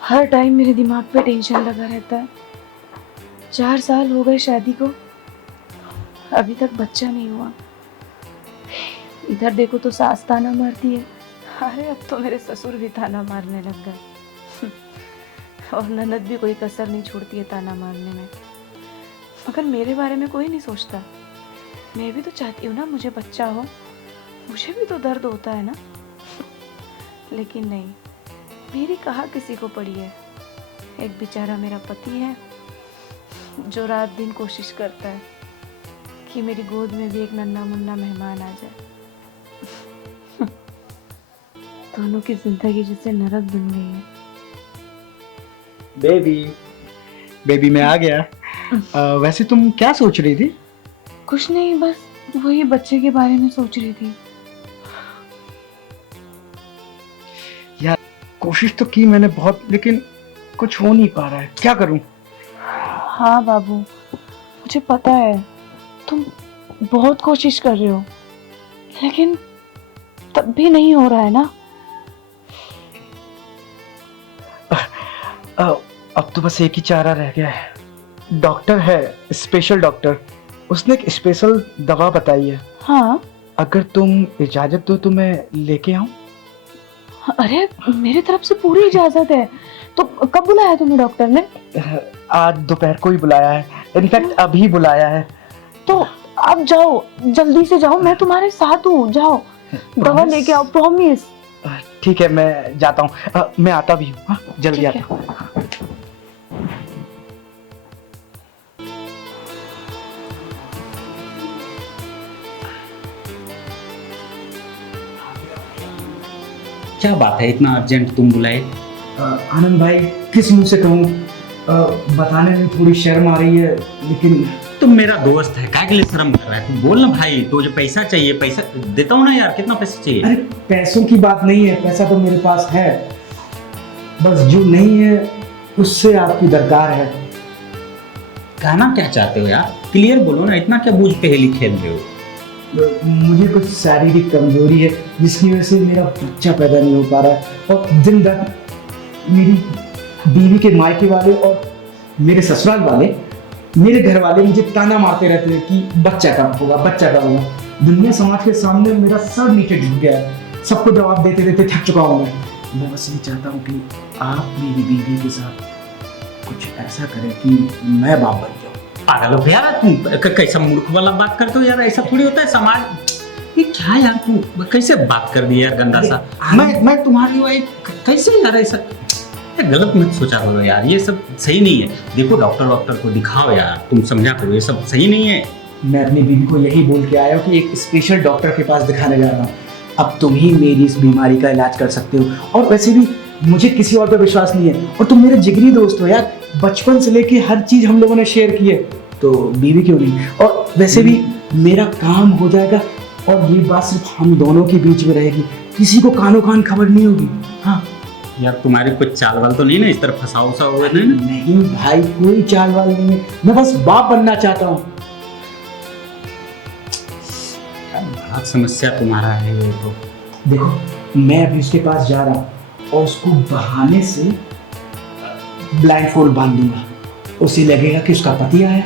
हर time मेरे दिमाग पे टेंशन लगा रहता है। 4 साल हो गए शादी को, अभी तक बच्चा नहीं हुआ। इधर देखो तो सास ताना मारती है, अरे अब तो मेरे ससुर भी ताना मारने लग गए। और ननद भी कोई कसर नहीं छोड़ती है ताना मारने में। मगर मेरे बारे में कोई नहीं सोचता। मैं भी तो चाहती हूँ ना मुझे बच्चा हो, मुझे भी तो दर्द होता है ना। लेकिन नहीं, मेरी कहाँ किसी को पड़ी है। एक बेचारा मेरा पति है जो रात दिन कोशिश करता है कि मेरी गोद में भी एक नन्हा मुन्ना मेहमान आ जाए। दोनों की जिंदगी जैसे नरक बन गई है। बेबी बेबी मैं आ गया। वैसे तुम क्या सोच रही थी? कुछ नहीं, बस वही बच्चे के बारे में सोच रही थी। यार कोशिश तो की मैंने बहुत, लेकिन कुछ हो नहीं पा रहा है, क्या करूं? हाँ बाबू, मुझे पता है तुम बहुत कोशिश कर रहे हो, लेकिन तब भी नहीं हो रहा है ना। अब तो बस एक ही चारा रह गया है। डॉक्टर है, स्पेशल डॉक्टर, उसने एक स्पेशल दवा बताई है। हाँ, अगर तुम इजाजत दो तो मैं लेके आऊं? अरे मेरी तरफ से पूरी इजाजत है। तो कब बुलाया तुम्हें डॉक्टर ने? आज दोपहर को ही बुलाया है, इनफैक्ट अभी बुलाया है। तो आप जाओ, जल्दी से जाओ, मैं तुम्हारे साथ हूँ। जाओ दवा लेके आओ, प्रॉमिस। ठीक है मैं जाता हूँ, मैं आता भी हूँ। जल्दी आता हूँ। क्या बात है, इतना अर्जेंट तुम बुलाए? आनंद भाई, किस मुंह से कहूँ, बताने में थोड़ी शर्म आ रही है, लेकिन तुम मेरा दोस्त है, काय के लिए शर्म कर रहा है? तुम बोल ना भाई, तो जो पैसा चाहिए पैसा देता हूँ ना यार। कितना पैसा चाहिए? अरे पैसों की बात नहीं है, पैसा तो मेरे पास है, बस जो नहीं है उससे आपकी दरकार है। कहना क्या चाहते हो यार, क्लियर बोलो ना। इतना क्या बूझ पहेली खेल रहे हो? मुझे कुछ शारीरिक कमजोरी है जिसकी वजह से मेरा बच्चा पैदा नहीं हो पा रहा है, और दिन रात मेरी बीवी के मायके वाले और मेरे ससुराल वाले, मेरे घर वाले मुझे ताना मारते रहते हैं कि बच्चा कब होगा, बच्चा कब होगा। दुनिया समाज के सामने मेरा सर नीचे झुक गया है, सबको जवाब देते देते थक चुका हूँ मैं बस ये चाहता हूँ कि आप मेरी बीवी के साथ कुछ ऐसा करें कि मैं बाप बन जाऊँ। पागल हो गया यार तुम, कैसा मूर्ख वाला बात करते हो यार। ऐसा थोड़ी होता है समाज। ये क्या यार, तू कैसे बात कर दी यार गंदा सा। मैं तुम्हारी वाइफ कैसे यार ऐसा गलत मत सोचा करो यार, ये सब सही नहीं है। देखो डॉक्टर को दिखाओ यार, तुम समझा करो, ये सब सही नहीं है। मैं अपनी बीवी को यही बोल के आया हूँ कि एक स्पेशल डॉक्टर के पास दिखाने जा रहा हूँ। अब तुम ही मेरी इस बीमारी का इलाज कर सकते हो, और वैसे भी मुझे किसी और पे विश्वास नहीं है, और तुम मेरे जिगरी दोस्त हो यार, बचपन से लेके हर चीज हम लोगों ने शेयर की है, तो बीवी क्यों नहीं। और वैसे भी मेरा काम हो जाएगा, और ये बात सिर्फ हम दोनों के बीच में रहेगी, किसी को कानो कान खबर नहीं होगी। हाँ यार तुम्हारी कुछ चाल वाल तो नहीं ना, इस तरह फंसा उसा हुआ है ना? नहीं भाई, कोई चाल वाल नहीं है, मैं बस बाप बनना चाहता हूँ। बहुत समस्या तुम्हारा है ये तो। देखो मैं अभी उसके पास जा रहा हूँ और उसको बहाने से ब्लाइंडफोल्ड बांध दूंगा। उसे लगेगा कि उसका पति आया,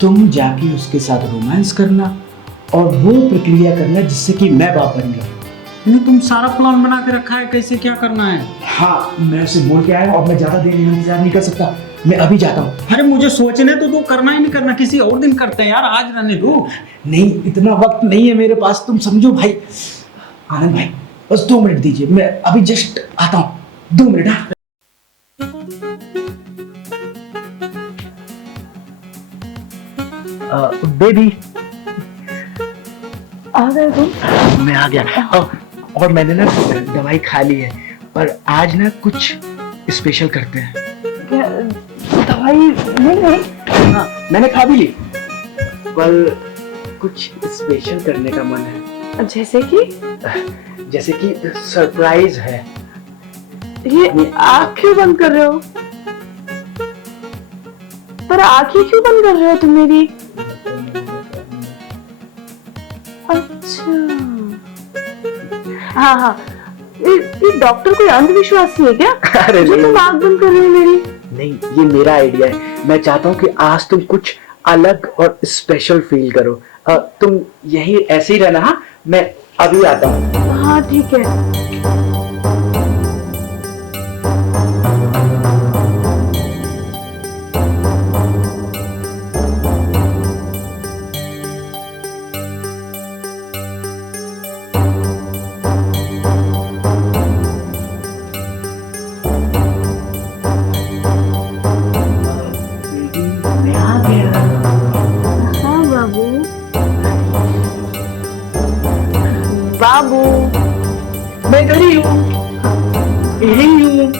तुम जाके उसके साथ रोमांस करना और वो प्रक्रिया करना जिससे कि मैं बाप बन गया। नहीं, तुम सारा प्लान बना के रखा है, कैसे क्या करना है? हाँ मैं उसे बोल के आया, और मैं ज्यादा देर यहाँ इंतजार नहीं कर सकता, मैं अभी जाता हूँ। अरे मुझे सोचने तो दो, करना ही नहीं करना किसी और दिन करते हैं यार, आज रहने दो। नहीं इतना वक्त नहीं है मेरे पास, तुम समझो भाई। आनंद भाई बस 2 मिनट दीजिए, मैं अभी जस्ट आता हूँ, 2 मिनट। हाँ बेबी, आ गए तुम? मैं आ गया, और मैंने ना दवाई खा ली है, पर आज ना कुछ स्पेशल करते हैं। क्या दवाई? नहीं, हाँ मैंने खा भी ली, पर कुछ स्पेशल करने का मन है। जैसे कि सरप्राइज है। ये आँख क्यों बंद कर रहे हो? पर आँखें क्यों बंद कर रहे हो तुम मेरी? अच्छा, हाँ हाँ, ये डॉक्टर कोई अंधविश्वासी है क्या? अरे जो तुम आंख बंद कर रहे हो मेरी। नहीं, ये मेरा आइडिया है। मैं चाहता हूँ कि आज तुम कुछ अलग और स्पेशल फील करो। तुम यही ऐसे ही रहना। हाँ, मैं अभी आता हूँ। हाँ ठीक है। मैं आ गया। हाँ बाबू। बाबू मैं इधर ही हूँ, यही हूँ।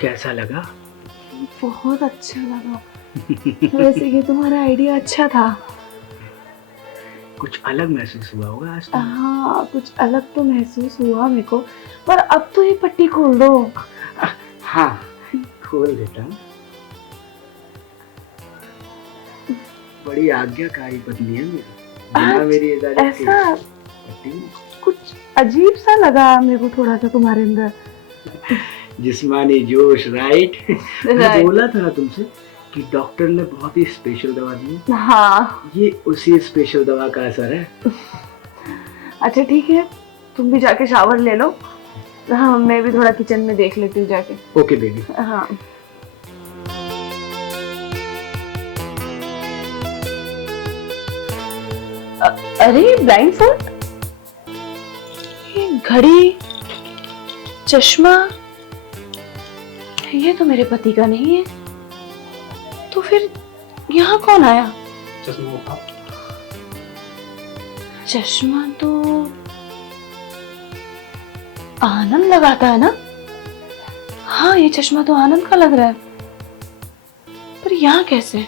कैसा लगा? बहुत अच्छा लगा। वैसे ये तुम्हारा आइडिया अच्छा था। कुछ अलग महसूस हुआ होगा आज तो। हाँ कुछ अलग तो महसूस हुआ मेरे को, पर अब तो ये पट्टी खोल दो। हाँ, खोल देता हूँ। बड़ी आज्ञाकारी पत्नी है मेरी, बिना मेरी इजाजत के ऐसा पट्टी। कुछ अजीब सा लगा मेरे को थोड़ा सा तुम्हारे अंदर। जिस्मानी जोश, राइट? मैं Right. बोला था ना तुमसे कि डॉक्टर ने बहुत ही स्पेशल दवा दी है। हाँ ये उसी स्पेशल दवा का असर है। अच्छा ठीक है, तुम भी जाके शावर ले लो। हाँ मैं भी थोड़ा किचन में देख लेती हूँ जाके। Okay baby. हाँ अरे ब्लाइंड फोल्ड, ये घड़ी, चश्मा, ये तो मेरे पति का नहीं है। तो फिर यहाँ कौन आया? चश्मा उठाओ। चश्मा तो आनंद लगाता है ना? हाँ ये चश्मा तो आनंद का लग रहा है, पर यहाँ कैसे?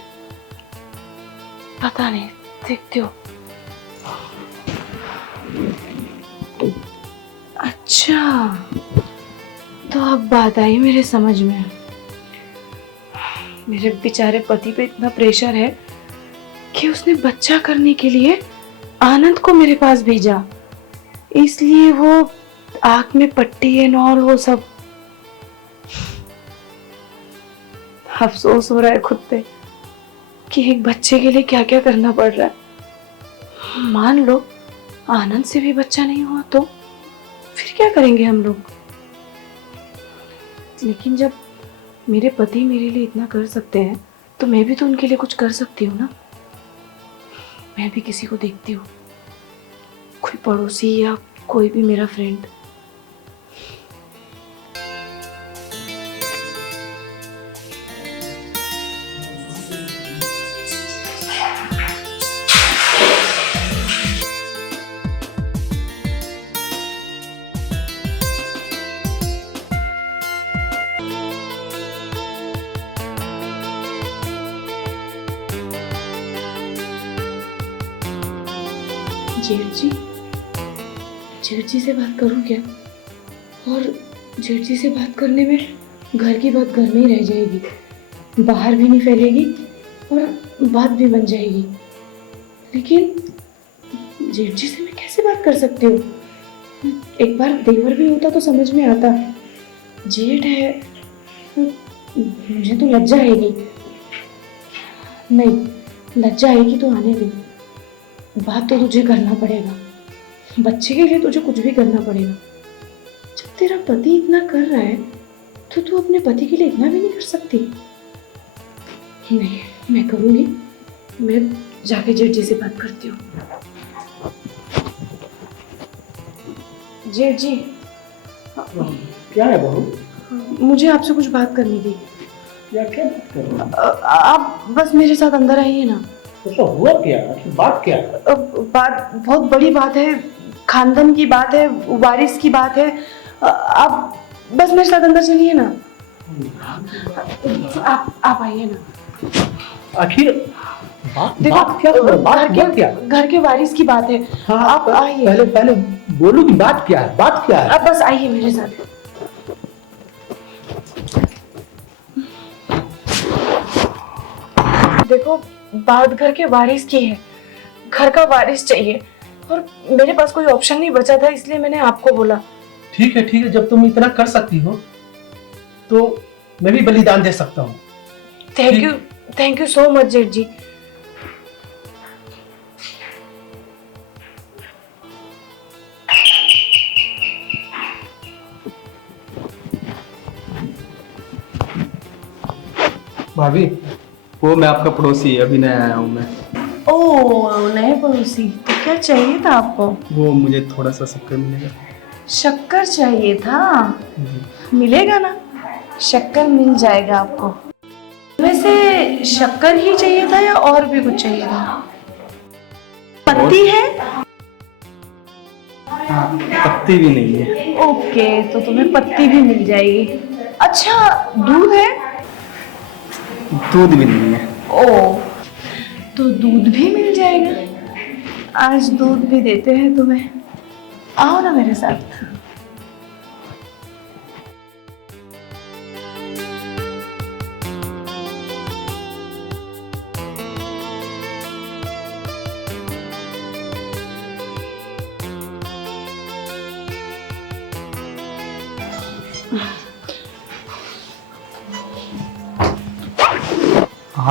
पता नहीं, देखती हो। अच्छा तो अब बात आई मेरे समझ में। मेरे बेचारे पति पे इतना प्रेशर है कि उसने बच्चा करने के लिए आनंद को मेरे पास भेजा, इसलिए वो आंख में पट्टी एंड ऑल वो सब। अफसोस हो रहा है खुद पे कि एक बच्चे के लिए क्या क्या करना पड़ रहा है। मान लो आनंद से भी बच्चा नहीं हुआ तो फिर क्या करेंगे हम लोग? लेकिन जब मेरे पति मेरे लिए इतना कर सकते हैं तो मैं भी तो उनके लिए कुछ कर सकती हूँ ना। मैं भी किसी को देखती हूँ, कोई पड़ोसी या कोई भी मेरा फ्रेंड। जेठ जी, जेठ जी से बात करूं क्या? और जेठ जी से बात करने में घर की बात घर में ही रह जाएगी, बाहर भी नहीं फैलेगी और बात भी बन जाएगी। लेकिन जेठ जी से मैं कैसे बात कर सकती हूँ? एक बार देवर भी होता तो समझ में आता। जेठ है, मुझे तो लज्जा आएगी। नहीं, लज्जा आएगी तो आने दे, बात तो तुझे करना पड़ेगा। बच्चे के लिए तुझे कुछ भी करना पड़ेगा। जब तेरा पति इतना कर रहा है तो तू अपने पति के लिए इतना भी नहीं कर सकती? नहीं, मैं करूँगी। मैं जाके जेठ जी से बात करती हूँ। जेठ जी, क्या है बहू? मुझे आपसे कुछ बात करनी थी। क्या क्या बात कर रहे हो? आप बस मेरे साथ अंदर आइए ना। तो हुआ क्या? बात क्या है? बात बहुत बड़ी बात है, खानदान की बात है, वारिस की बात है। आप बस मेरे साथ अंदर चलिए ना। आप आइए ना। आखिर बात देखो, बात क्या? बात क्या? घर के वारिस की बात है। हाँ, आप आइए। पहले पहले बोलो कि बात क्या है? बात क्या है? आप बस आइए मेरे साथ। देखो, बात घर के वारिस की है। घर का वारिस चाहिए और मेरे पास कोई ऑप्शन नहीं बचा था, इसलिए मैंने आपको बोला। ठीक है, जब तुम इतना कर सकती हो तो मैं भी बलिदान दे सकता हूँ। थैंक यू सो मच जेठ जी। भाभी, वो मैं आपका पड़ोसी, अभी नया आया हूँ मैं। ओ, नए पड़ोसी, तो क्या चाहिए था आपको? वो मुझे थोड़ा सा शक्कर मिलेगा? शक्कर चाहिए था? जी। मिलेगा ना, शक्कर मिल जाएगा आपको। वैसे शक्कर ही चाहिए था या और भी कुछ चाहिए था? पत्ती है? हाँ, पत्ती भी नहीं है। ओके, तो तुम्हें पत्ती भी मिल जाएगी। अच्छा, दूध है? दूध भी नहीं है। ओ, तो दूध भी मिल जाएगा। आज दूध भी देते हैं तुम्हें। आओ ना मेरे साथ।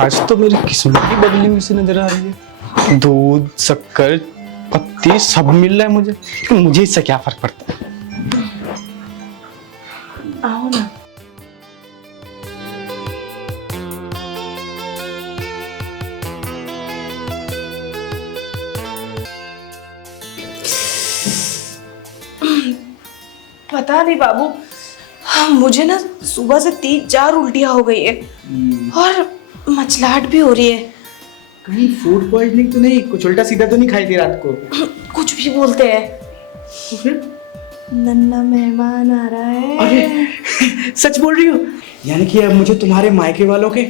आज तो मेरी किस्मत ही बदली हुई सी नजर आ रही है। दूध, शक्कर, पत्ती सब मिल रहा है मुझे, तो मुझे इससे क्या फर्क पड़ता है? आओ ना। पता नहीं बाबू, मुझे ना सुबह से 3-4 उल्टियां हो गई है और मचलाहट भी हो रही है। कहीं फूड पॉइजनिंग तो नहीं? कुछ उल्टा सीधा तो नहीं खाई थी रात को? कुछ भी बोलते हैं। तो फिर? नन्ना मेहमान आ रहा है। अरे सच बोल रही हो? यानी कि अब मुझे तुम्हारे मायके वालों के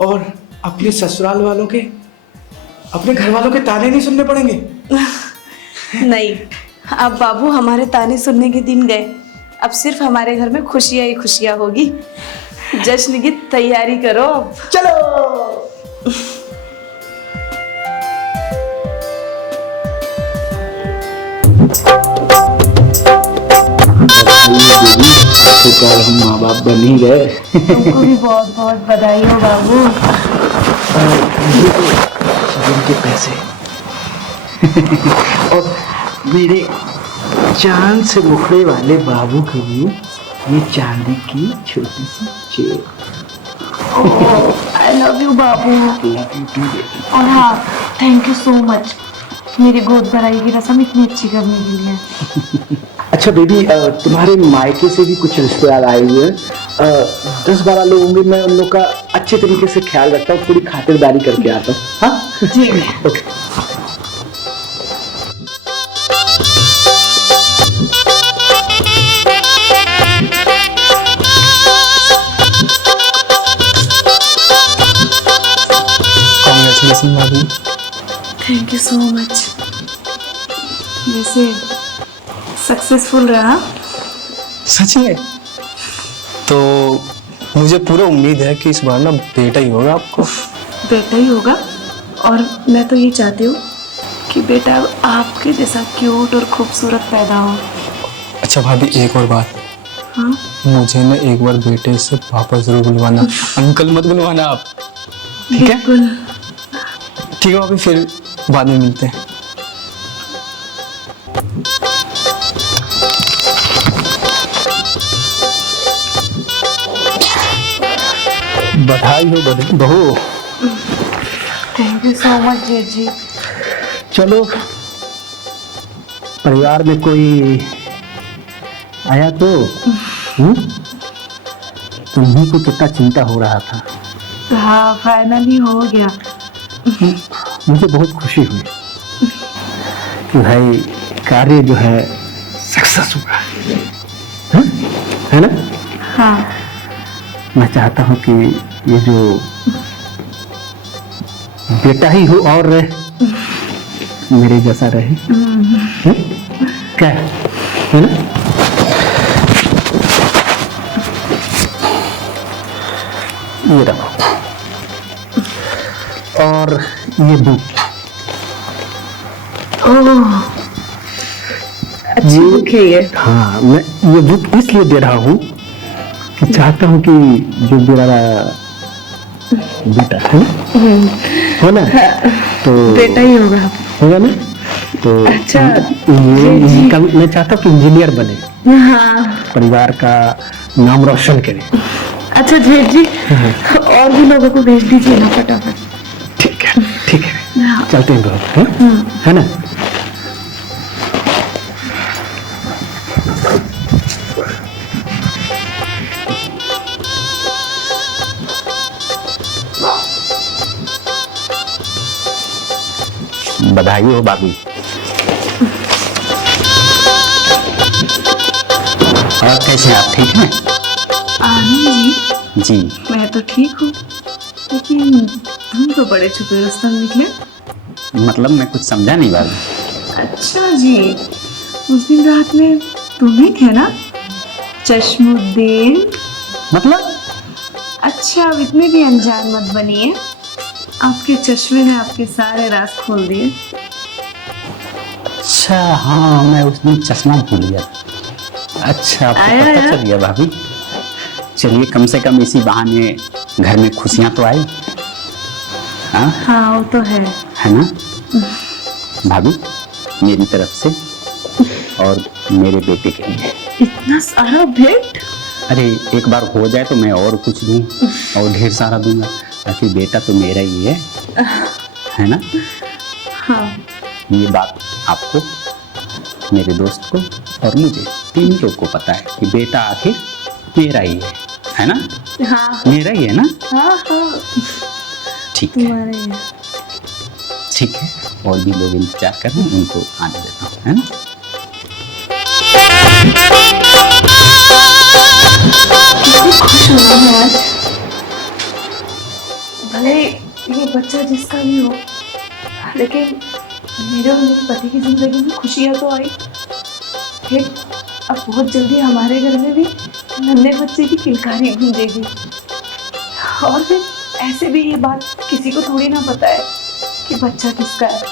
और अपने ससुराल वालों के, अपने घर वालों के ताने नहीं सुनने पड़ेंगे? नहीं, अब बाबू हमारे ताने सुनने के दिन गए। अब सिर्फ हमारे घर में खुशियां ही खुशियां होगी। जश्न की तैयारी करो अब। चलो। आखिरकार हम माँ बाप बन ही गए। तुमको भी बहुत बहुत बधाई हो बाबू। शगन के पैसे और मेरे चांद से मुखड़े वाले बाबू के लिए ये चांदी की छोटी सी चेन। आई लव यू बाबू। Love you too, baby. और हाँ, थैंक यू सो मच मेरी गोद भराई की रस्म इतनी अच्छी करने के लिए। अच्छा बेबी, तुम्हारे मायके से भी कुछ रिश्तेदार आए हुए हैं। 10-12 लोग होंगे। मैं उन लोग का अच्छे तरीके से ख्याल रखता हूँ, पूरी खातिरदारी करके आता हूँ। हाँ जी। ओके। कांग्रेचुलेशन भाभी। Thank you so much. वैसे सक्सेसफुल रहा? सच में? तो मुझे पूरा उम्मीद है कि इस बार ना बेटा ही होगा आपको। बेटा ही होगा, और मैं तो ये चाहती हूँ कि बेटा आपके जैसा क्यूट और खूबसूरत पैदा हो। अच्छा भाभी, एक और बात। हाँ? मुझे ना एक बार बेटे से पापा जरूर बुलवाना। अंकल मत बुलवाना आप, ठीक है? बिल्कुल। ठीक है भाभी, फिर बाद में मिलते हैं। बधाई हो बहू। थैंक यू सो मच जेठ जी। चलो, परिवार में कोई आया तो तुम्ही को कितना चिंता हो रहा था। हाँ, फाइनली हो गया। मुझे बहुत खुशी हुई कि भाई कार्य जो है सक्सेस हुआ। है ना? हाँ। मैं चाहता हूँ कि ये जो बेटा ही हो और मेरे जैसा रहे। क्या है ना? ये रखो, और ये बुक। ओह, अच्छी बुक है ये। हाँ, मैं ये बुक इसलिए दे रहा हूँ कि चाहता हूँ कि जो मेरा बेटा है हो ना, तो बेटा ही होगा। होगा ना, तो अच्छा, मैं चाहता हूँ कि इंजीनियर बने, हाँ। परिवार का नाम रोशन करे। अच्छा जेठ जी, और भी लोगों को भेज दीजिए ना फटाफट। ठीक है, ठीक है, हाँ। चलते हैं बहुत, है ना? बधाई हो भाभी। और कैसे आप, ठीक हैं? आनंद जी, जी। मैं तो ठीक हूँ, लेकिन तुम तो बड़े छुपे रुस्तम निकले। मतलब मैं कुछ समझा नहीं भाभी। अच्छा जी, उस दिन रात में तुम ही थे ना, चश्मुद्दीन? मतलब अच्छा, अब इतने भी अनजान मत बनिए, आपके चश्मे ने आपके सारे राज खोल दिए। अच्छा, हाँ मैं उस दिन चश्मा भूल गया था। अच्छा, आपको आया पता है? चल गया भाभी। चलिए, कम से कम इसी बहाने घर में खुशियां तो आई। हाँ, हाँ वो तो है। है ना भाभी, मेरी तरफ से और मेरे बेटे के लिए। इतना सारा भेंट? अरे एक बार हो जाए तो मैं और कुछ दूं, और ढेर सारा दूंगा। आखिर बेटा तो मेरा ही है ना? हाँ। ये बात आपको, मेरे दोस्त को और मुझे तीनों को पता है कि बेटा आखिर मेरा ही है ना? हाँ मेरा ही है ना? हाँ हाँ, ठीक है, तुम्हारे ही है। ठीक है। और भी लोग इंतजार कर रहे हैं, उनको आने देता हूँ, है ना? कितनी खुश हूँ ना मैं आज। भले ये बच्चा जिसका भी हो, लेकिन मेरे और मेरे पति की जिंदगी में खुशियाँ तो आई। फिर अब बहुत जल्दी हमारे घर में भी नन्हे बच्चे की किलकारी गूंजेगी। और फिर ऐसे भी ये बात किसी को थोड़ी ना पता है कि बच्चा किसका है।